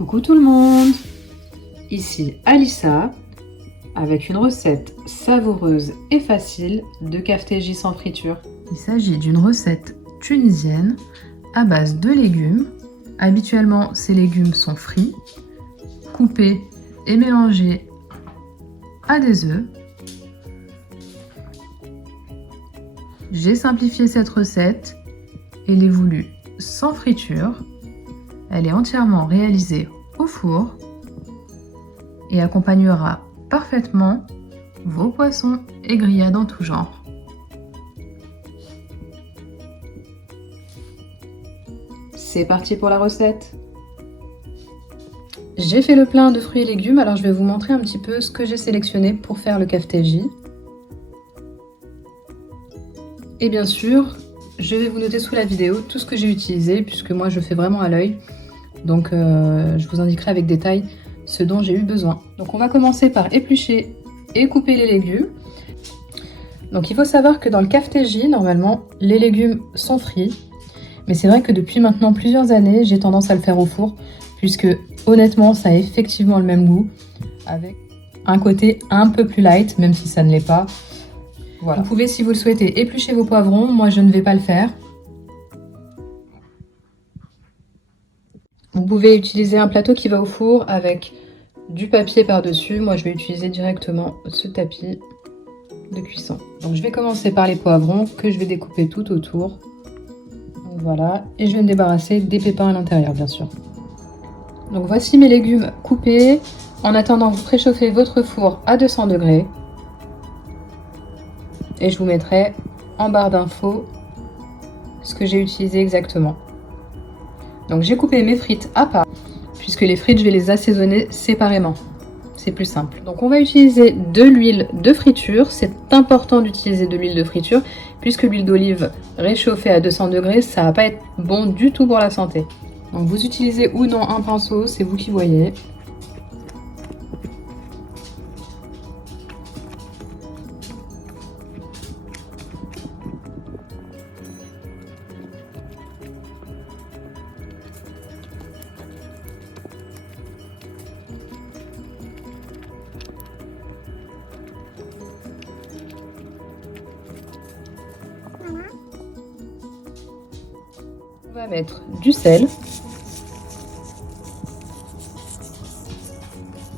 Coucou tout le monde, ici Alissa avec une recette savoureuse et facile de kafteji sans friture. Il s'agit d'une recette tunisienne à base de légumes. Habituellement, ces légumes sont frits, coupés et mélangés à des œufs. J'ai simplifié cette recette et l'ai voulue sans friture. Elle est entièrement réalisée au four et accompagnera parfaitement vos poissons et grillades en tout genre. C'est parti pour la recette. J'ai fait le plein de fruits et légumes, alors je vais vous montrer un petit peu ce que j'ai sélectionné pour faire le kafteji. Et bien sûr, je vais vous noter sous la vidéo tout ce que j'ai utilisé, puisque moi je fais vraiment à l'œil. Donc je vous indiquerai avec détail ce dont j'ai eu besoin. Donc on va commencer par éplucher et couper les légumes. Donc il faut savoir que dans le kafteji, normalement, les légumes sont frits. Mais c'est vrai que depuis maintenant plusieurs années, j'ai tendance à le faire au four, puisque honnêtement, ça a effectivement le même goût, avec un côté un peu plus light, même si ça ne l'est pas. Voilà. Vous pouvez, si vous le souhaitez, éplucher vos poivrons. Moi, je ne vais pas le faire. Vous pouvez utiliser un plateau qui va au four avec du papier par-dessus. Moi, je vais utiliser directement ce tapis de cuisson. Donc, je vais commencer par les poivrons que je vais découper tout autour. Donc, voilà. Et je vais me débarrasser des pépins à l'intérieur, bien sûr. Donc, voici mes légumes coupés. En attendant, vous préchauffez votre four à 200 degrés. Et je vous mettrai en barre d'infos ce que j'ai utilisé exactement. Donc j'ai coupé mes frites à part, puisque les frites je vais les assaisonner séparément. C'est plus simple. Donc on va utiliser de l'huile de friture. C'est important d'utiliser de l'huile de friture, puisque l'huile d'olive réchauffée à 200 degrés, ça va pas être bon du tout pour la santé. Donc vous utilisez ou non un pinceau, c'est vous qui voyez. On va mettre du sel,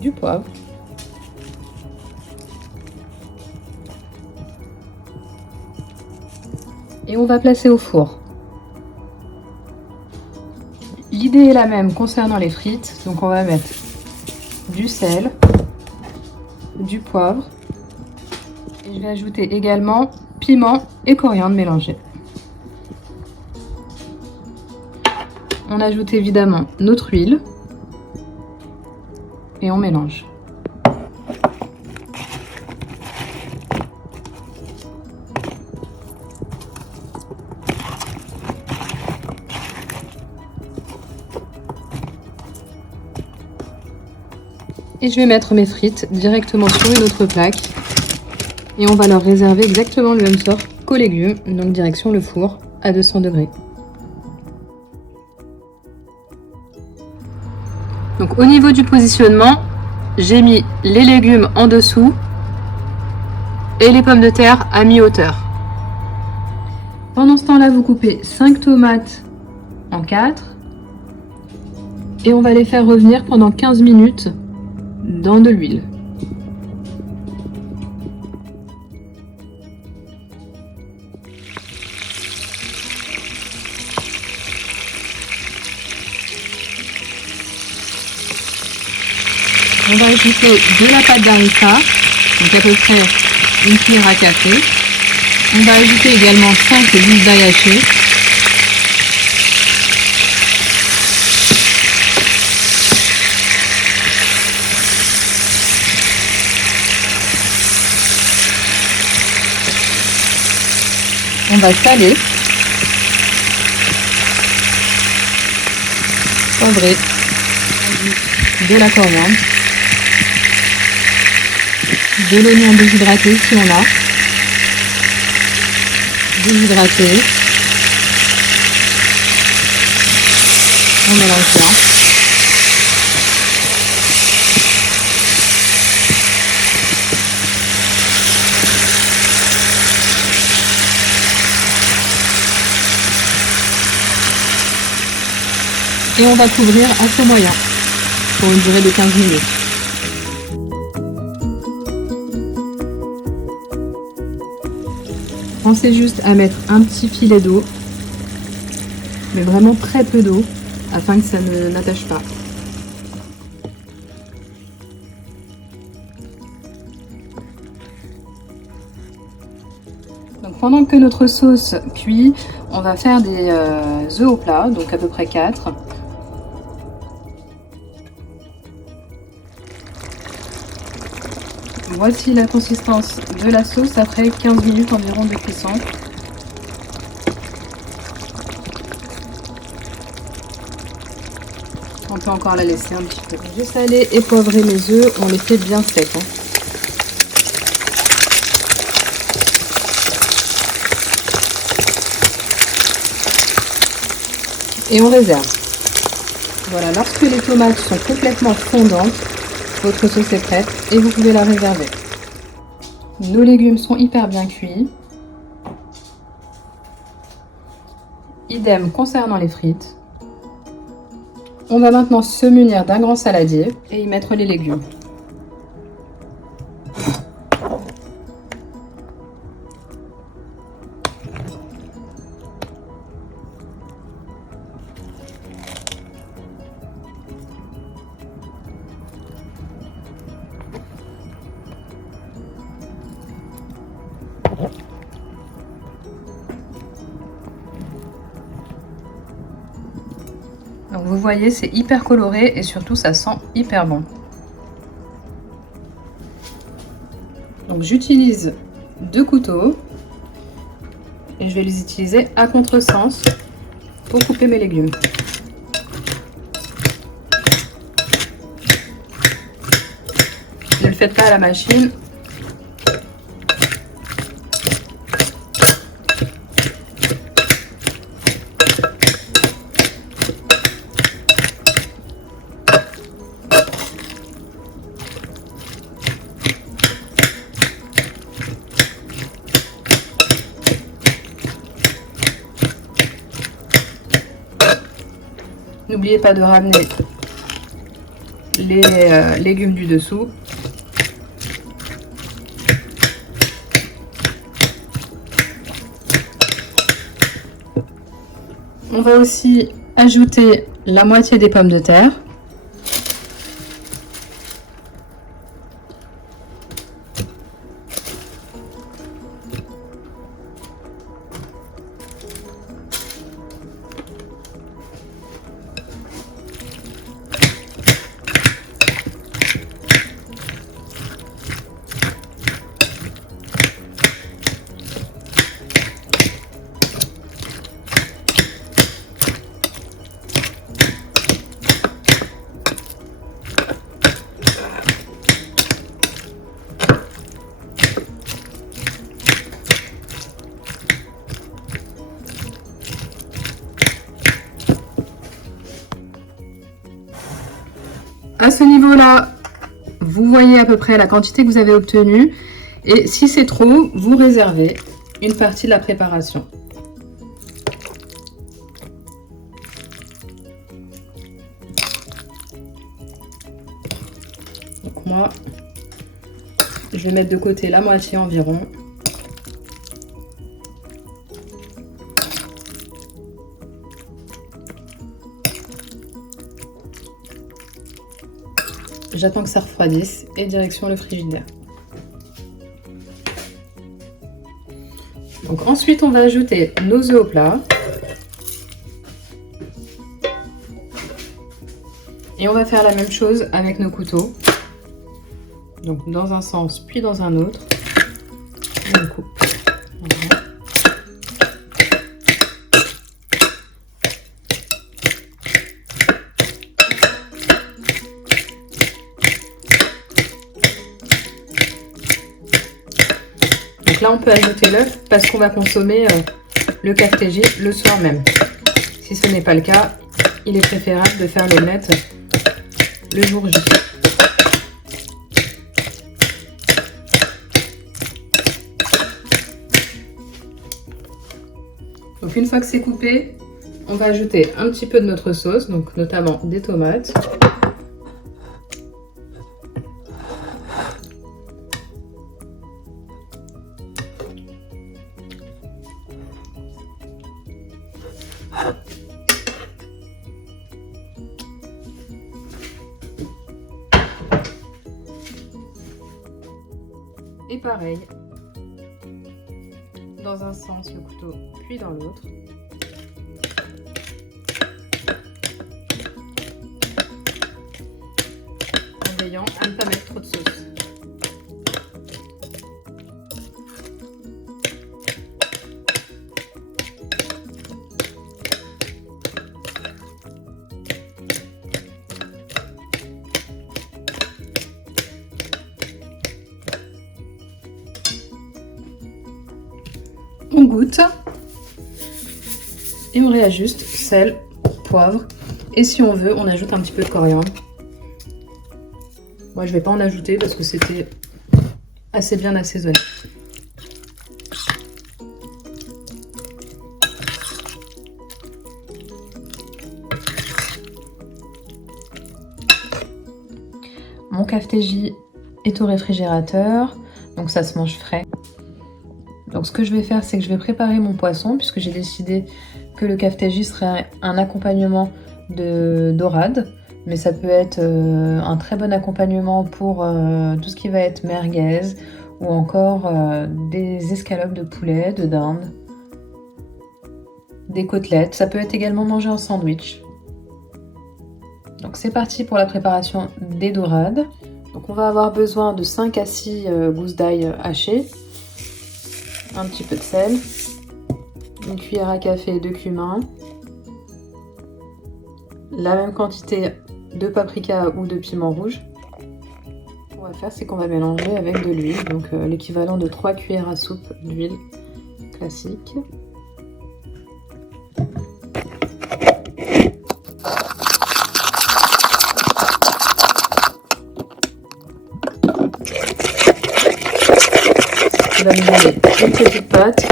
du poivre, et on va placer au four. L'idée est la même concernant les frites, donc on va mettre du sel, du poivre, et je vais ajouter également piment et coriandre mélangés. On ajoute évidemment notre huile et on mélange. Et je vais mettre mes frites directement sur une autre plaque et on va leur réserver exactement le même sort qu'aux légumes, donc direction le four à 200 degrés. Donc au niveau du positionnement, j'ai mis les légumes en dessous et les pommes de terre à mi-hauteur. Pendant ce temps-là, vous coupez 5 tomates en 4 et on va les faire revenir pendant 15 minutes dans de l'huile. On va ajouter de la pâte d'harissa, donc à peu près une cuillère à café. On va ajouter également 5 gousses d'ail hachées. On va saler, poivrer, de la coriandre, de l'oignon déshydraté si on a, déshydraté, on mélange bien. Et on va couvrir à feu moyen pour une durée de 15 minutes. Pensez juste à mettre un petit filet d'eau, mais vraiment très peu d'eau, afin que ça ne n'attache pas. Donc pendant que notre sauce cuit, on va faire des œufs au plat, donc à peu près 4. Voici la consistance de la sauce après 15 minutes environ de cuisson. On peut encore la laisser un petit peu. Juste aller et poivrer mes œufs, on les fait bien secs. Et on réserve. Voilà, lorsque les tomates sont complètement fondantes, votre sauce est prête et vous pouvez la réserver. Nos légumes sont hyper bien cuits. Idem concernant les frites. On va maintenant se munir d'un grand saladier et y mettre les légumes. Donc vous voyez, c'est hyper coloré et surtout ça sent hyper bon. Donc j'utilise 2 couteaux et je vais les utiliser à contresens pour couper mes légumes. Ne le faites pas à la machine. N'oubliez pas de ramener les légumes du dessous. On va aussi ajouter la moitié des pommes de terre. À ce niveau-là, vous voyez à peu près la quantité que vous avez obtenue. Et si c'est trop, vous réservez une partie de la préparation. Donc moi, je vais mettre de côté la moitié environ. J'attends que ça refroidisse et direction le frigidaire. Donc ensuite, on va ajouter nos œufs au plat. Et on va faire la même chose avec nos couteaux. Donc dans un sens puis dans un autre. On coupe. Voilà. Donc là on peut ajouter l'œuf parce qu'on va consommer le café le soir même. Si ce n'est pas le cas, il est préférable de faire l'omelette le jour J. Donc une fois que c'est coupé, on va ajouter un petit peu de notre sauce, donc notamment des tomates. Et pareil, dans un sens le couteau, puis dans l'autre. En veillant à ne pas mettre trop de sauce. On goûte et on réajuste sel, poivre et si on veut on ajoute un petit peu de coriandre. Moi je vais pas en ajouter parce que c'était assez bien assaisonné. Mon kafteji est au réfrigérateur, donc ça se mange frais. Donc ce que je vais faire, c'est que je vais préparer mon poisson puisque j'ai décidé que le kafteji serait un accompagnement de dorade. Mais ça peut être un très bon accompagnement pour tout ce qui va être merguez ou encore des escalopes de poulet, de dinde, des côtelettes. Ça peut être également mangé en sandwich. Donc c'est parti pour la préparation des dorades. Donc on va avoir besoin de 5 à 6 gousses d'ail hachées. Un petit peu de sel, une cuillère à café de cumin, la même quantité de paprika ou de piment rouge. Ce qu'on va faire, c'est qu'on va mélanger avec de l'huile, donc l'équivalent de 3 cuillères à soupe d'huile classique. On va mélanger une petite pâte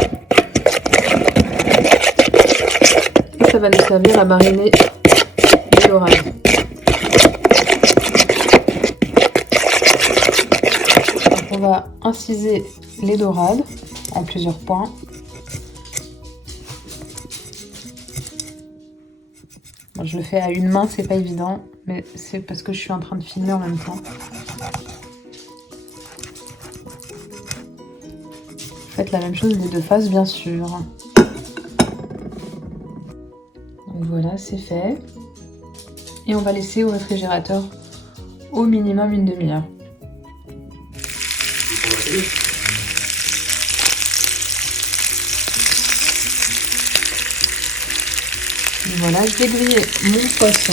et ça va nous servir à mariner les dorades. Donc on va inciser les dorades en plusieurs points. Bon, je le fais à une main, c'est pas évident, mais c'est parce que je suis en train de filmer en même temps. Faites la même chose des deux faces, bien sûr. Donc voilà, c'est fait. Et on va laisser au réfrigérateur au minimum une demi-heure. Voilà, je vais griller mon poisson.